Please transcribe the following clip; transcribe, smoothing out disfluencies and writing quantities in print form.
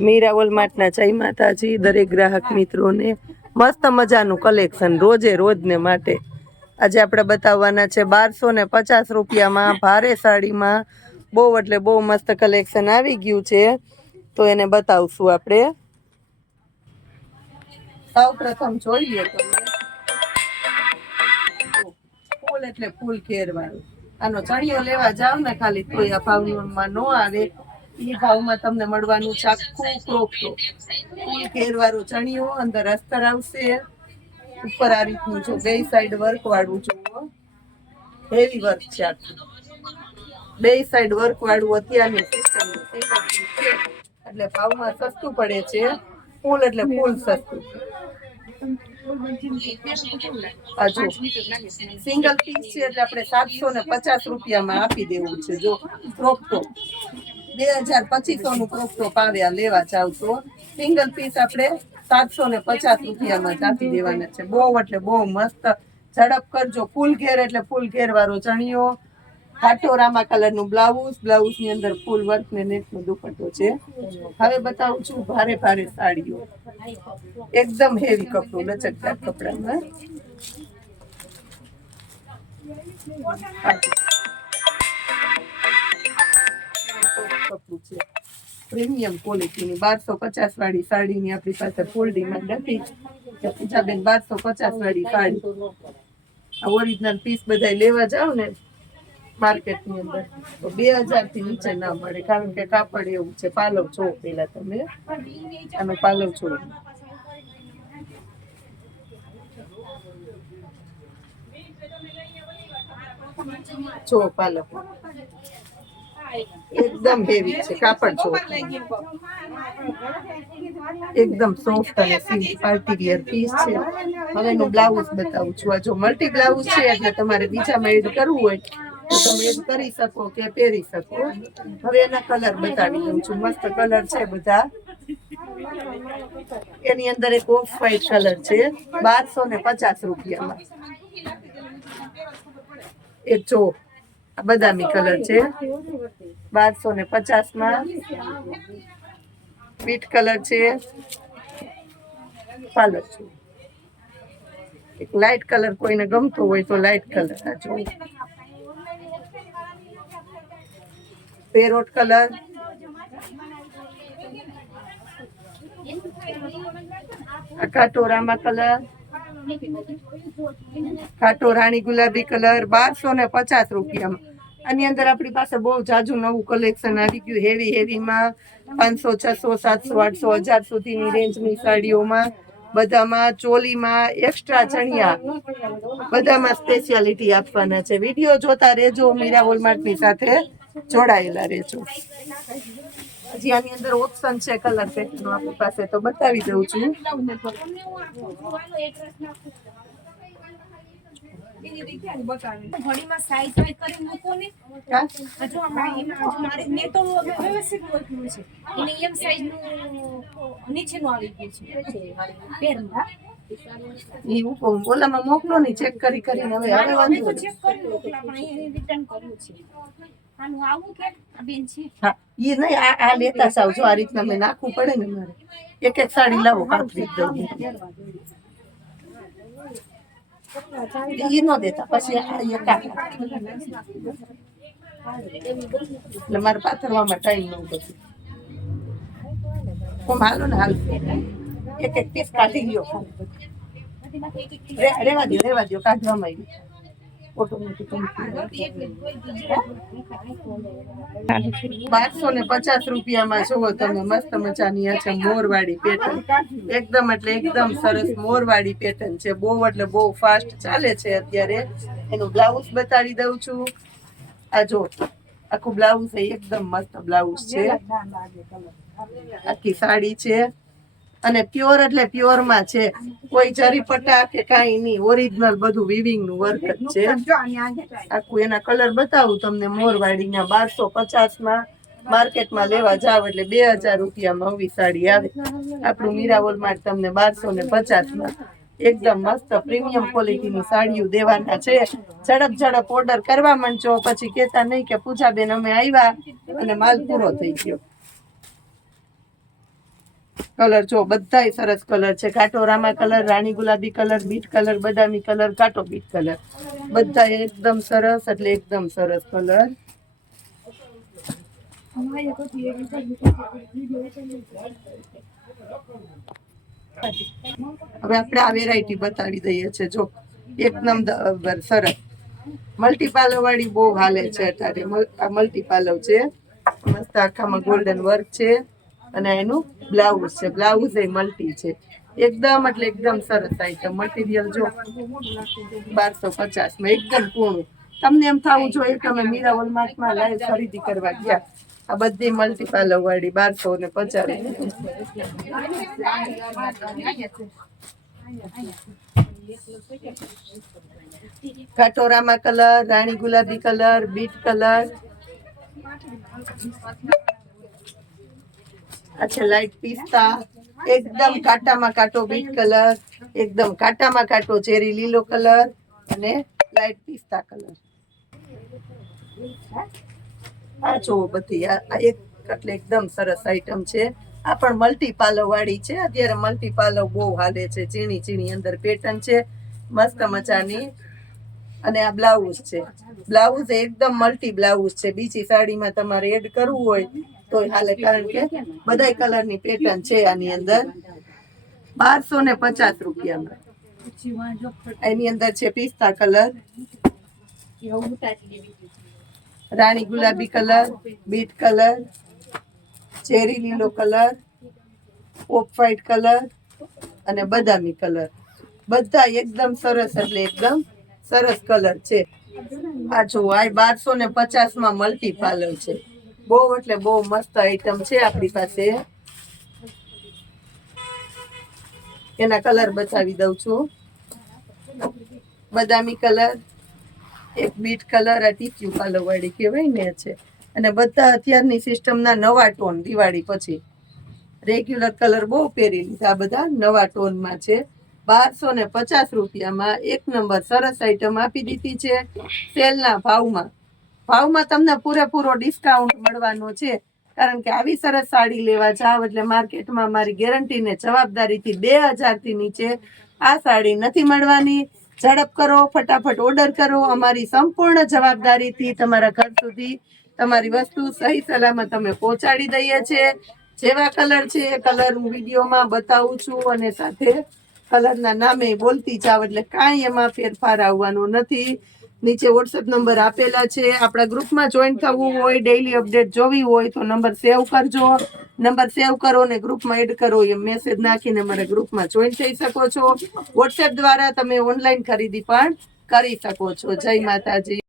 મીરા વોલમાર્ટના જય માતાજી દરેક ગ્રાહક મિત્રોને મસ્ત મજાનું કલેક્શન રોજે રોજને માટે આજે આપણે બતાવવાના છે 1250 રૂપિયામાં ભારે સાડીમાં બહુ એટલે બહુ મસ્ત કલેક્શન આવી ગયું છે તો એને બતાવશું આપણે સૌ પ્રથમ જોઈએ તો ફૂલ એટલે ફૂલ ઘેરવાળું આનો ચણિયો લેવા જાવ ને ખાલી તો આ ભાવમાં નો આવે એ ભાવમાં તમને મળવાનું છે આખું ક્રોપ ટોપ ફૂલ ઘેરવાળું ચણિયો અંદર અસ્તર આવશે ઉપર આ રીતનું જો બે સાઈડ વર્ક વાળું જુઓ હેવી વર્ક છે આખું બે સાઈડ વર્ક વાળું અત્યારની સિસ્ટમ એટલે ભાવમાં સસ્તું પડે છે ફૂલ એટલે ફૂલ સસ્તું સિંગલ પીસ છે એટલે આપણે 750 રૂપિયામાં આપી દેવું છે જો ક્રોપ ટોપ 2200 નું ક્રોપ ટોપ આવ્યા લેવા જાવ તો સિંગલ પીસ આપણે 750 રૂપિયામાં જ આપી દેવાના છે બહુ એટલે બહુ મસ્ત ઝડપ કરજો ફૂલ ઘેર એટલે ફૂલ ઘેર વાળો ચણિયો ઘાટો રામા કલર નું બ્લાઉઝ ની અંદર ફૂલ વર્ક ને નેટ નો દુપટ્ટો છે હવે બતાવું છું ભારે ભારે સાડીઓ એકદમ હેવી કપડું લચકદાર કપડામાં કપડું છે પ્રીમિયમ ક્વોલિટીની 1250 વાળી સાડીની આપણી પાસે ફૂલ ડિમાન્ડ હતી પૂજાબેન 1250 વાળી સાડી આ ઓરિજિનલ પીસ બધા લેવા જાવ ને માર્કેટની અંદર તો 2000 થી નીચે ના મળે કારણ કે કાપડ એવું છે પાલવ છો પેલા તમે આનો પાલવ છો જો પાલવ એકદમ હેવી છે કાપડ છો એકદમ સોફ્ટ અને સિલ્ક પાર્ટી વિયર પીસ છે હવે એનું બ્લાઉઝ બતાવું છું આ જો મલ્ટી બ્લાઉઝ છે એટલે તમારે બીજામાં એડ કરવું હોય તો તમે એડ કરી શકો કે પહેરી શકો હવે એના કલર બતાવી દઉં છું મસ્ત કલર છે બધા એની અંદર એક ઓફ વ્હાઈટ કલર છે 1250 રૂપિયામાં એક જો આ બદામી કલર છે 1250 માં પીચ કલર છે પાલક છે એક લાઈટ કલર કોઈને ગમતો હોય તો લાઈટ કલર આ જો પેરોટ કલર કાટો રામા કલર કાટો રાણી ગુલાબી કલર 1250 રૂપિયામાં આની અંદર આપણી પાસે બહુ જાજુ નવું કલેક્શન આવી ગયું હેવીમાં 500 600 700 800 1000 સુધીની રેન્જની સાડીઓમાં બધામાં ચોલીમાં એક્સ્ટ્રા ચણિયા બધામાં સ્પેશિયાલિટી આપવાના છે વિડીયો જોતા રહેજો મીરા વોલમાર્ટની સાથે જોડાયેલા રહેજો હજી આની અંદર ઓપ્શન છે કલર પેટર્ન આપણી પાસે તો બતાવી દઉં છું ઘડીમાં સાઈઝ વાઈઝ કરી મૂકો ને જો મારે ને તો વ્યવસ્થિત મૂક્યું છે એને એમ સાઈઝ નું નીચેનું આવી ગયું છે પેરમાં ઈ ઓલામાં મોકલો ને ચેક કરીને હવે વાંધો ચેક કરી મોકલા પણ અહીં રિટર્ન કર્યું છે આનું આવું કે આ બેન છે હા ઈ નહીં આ લેતા સાવ જો આ રીતના મેં નાખવું પડે ને મારે એક એક સાડી લાવો કાપી દઉં ઈ નો દેતા પછી એટલે મારે પાથરવામાં ટાઈમ ન બધું કોમ હાલો ને હાલ એક એક પીસ કાઢી લ્યો રેવા દો કાઢવામાં આવી ઓટોમેટિક 1250 રૂપિયામાં જોવો તમે મસ્ત મજાની આ છે મોરવાડી પેટર્ન એકદમ એટલે એકદમ સરસ મોરવાડી પેટર્ન છે બહુ એટલે બહુ ફાસ્ટ ચાલે છે અત્યારે એનું બ્લાઉઝ બતાવી દઉં છું આ જો આખું બ્લાઉઝ એકદમ મસ્ત બ્લાઉઝ છે આખી સાડી છે અને પ્યોર એટલે પ્યોર માં છે કોઈ જરી પટ્ટા કે કાંઈ નહીં ઓરિજિનલ બધું વિવિંગ નું વર્ક જ છે આખું એના કલર બતાવું તમને મોરવાડીના 1250 માં માર્કેટમાં લેવા જાવ એટલે 2000 રૂપિયામાં આવી સાડી આવે આપણું મીરા વોલમાર્ટ તમને 1250 માં એકદમ મસ્ત પ્રીમિયમ ક્વોલિટીની સાડીઓ દેવાના છે ઝડપ ઓર્ડર કરવા માંડજો પછી કહેતા નહીં કે પૂજાબેન અમે આવ્યા અને માલ પૂરો થઈ ગયો કલર જો બધાય સરસ કલર છે. કાટો રામા કલર, રાણી ગુલાબી કલર, બીટ કલર, બદામી કલર, કાટો બીટ કલર, બધા એકદમ સરસ, એટલે એકદમ સરસ કલર. હવે આપણે આ વેરાયટી બતાવી દઈએ છે. જો એકદમ સરસ મલ્ટીપાલવ વાળી બહુ હાલે છે અત્યારે. આ મલ્ટીપાલવ છે, મસ્ત આખામાં ગોલ્ડન વર્ક છે, અને એનું બ્લાઉઝ છે. બ્લાઉઝ એ મલ્ટી છે એકદમ, એટલે એકદમ સરસ આઈટમ. મટીરિયલ જો 1250 માં એકદમ પૂર્ણ. તમને એમ થવું જોઈએ કે અમે મીરા હોલમાર્ટમાં લાઈવ ખરીદી કરવા ગયા. આ બધી મલ્ટીપાલવ વાળી 1250. કાટોરામા કલર, રાણી ગુલાબી કલર, બીટ કલર, અચ્છા લાઈટ પિસ્તા, એકદમ કાટામાં કાટો બીટ કલર, એકદમ કાટામાં કાટો ચેરી લીલો કલર, અને લાઈટ પિસ્તા કલર. આ જોવો બધી આ એક એટલે એકદમ સરસ આઈટમ છે. આ પણ મલ્ટી પાલવ વાળી છે. અત્યારે મલ્ટી પાલવ બહુ હાલે છે. ચીણી ચીણી અંદર પેટર્ન છે, મસ્ત મજાની. અને આ બ્લાઉઝ છે. બ્લાઉઝ એકદમ મલ્ટી બ્લાઉઝ છે. બીજી સાડીમાં તમારે એડ કરવું હોય તો હાલે, કારણ કે બધાય કલરની પેટર્ન છે આની અંદર. 1250 રૂપિયામાં. એની અંદર છે પિસ્તા કલર, રાણી ગુલાબી કલર, બીટ કલર, ચેરી લીલો કલર, ઓફ વ્હાઈટ કલર, અને બદામી કલર. બધા એકદમ સરસ, એટલે એકદમ સરસ કલર છે. આ જો આ 1250 માં મલ્ટી પાલવ છે. બહુ એટલે બહુ મસ્ત આઈટમ છે આપણી પાસે. એના કલર બતાવી દઉં છું. બદામી કલર, એક બીટ કલર, આ ટીક્યુ પાલવ વાળી કહેવાય ને છે. અને બધા અત્યારની સિસ્ટમના નવા ટોન. દિવાળી પછી રેગ્યુલર કલર બહુ પહેરી લીધા, બધા નવા ટોનમાં છે. 1250 રૂપિયામાં એક નંબર સરસ આઈટમ આપી દીધી છે સેલના ભાવમાં. તમને પૂરેપૂરો ડિસ્કાઉન્ટ મળવાનો છે, કારણ કે આવી સરસ સાડી લેવા જાવ એટલે માર્કેટમાં મારી ગેરંટી ને જવાબદારીથી 2000 થી નીચે આ સાડી નથી મળવાની. ઝડપ કરો, ફટાફટ ઓર્ડર કરો. અમારી સંપૂર્ણ જવાબદારીથી તમારા ઘર સુધી તમારી વસ્તુ સહી સલામત અમે પહોંચાડી દઈએ છીએ. જેવા કલર છે એ કલર હું વિડીયોમાં બતાવું છું, અને સાથે કલરના નામે બોલતી જાવ, એટલે કાંઈ એમાં ફેરફાર આવવાનો નથી. નીચે વોટ્સએપ નંબર આપેલા છે. આપણા ગ્રુપમાં જોઈન થવું હોય, ડેઈલી અપડેટ જોવી હોય તો નંબર સેવ કરજો. નંબર સેવ કરો ને ગ્રુપમાં એડ કરો, એ મેસેજ નાખીને અમારા ગ્રુપમાં જોઈન થઈ શકો છો. વોટ્સએપ દ્વારા તમે ઓનલાઈન ખરીદી પણ કરી શકો છો. જય માતાજી.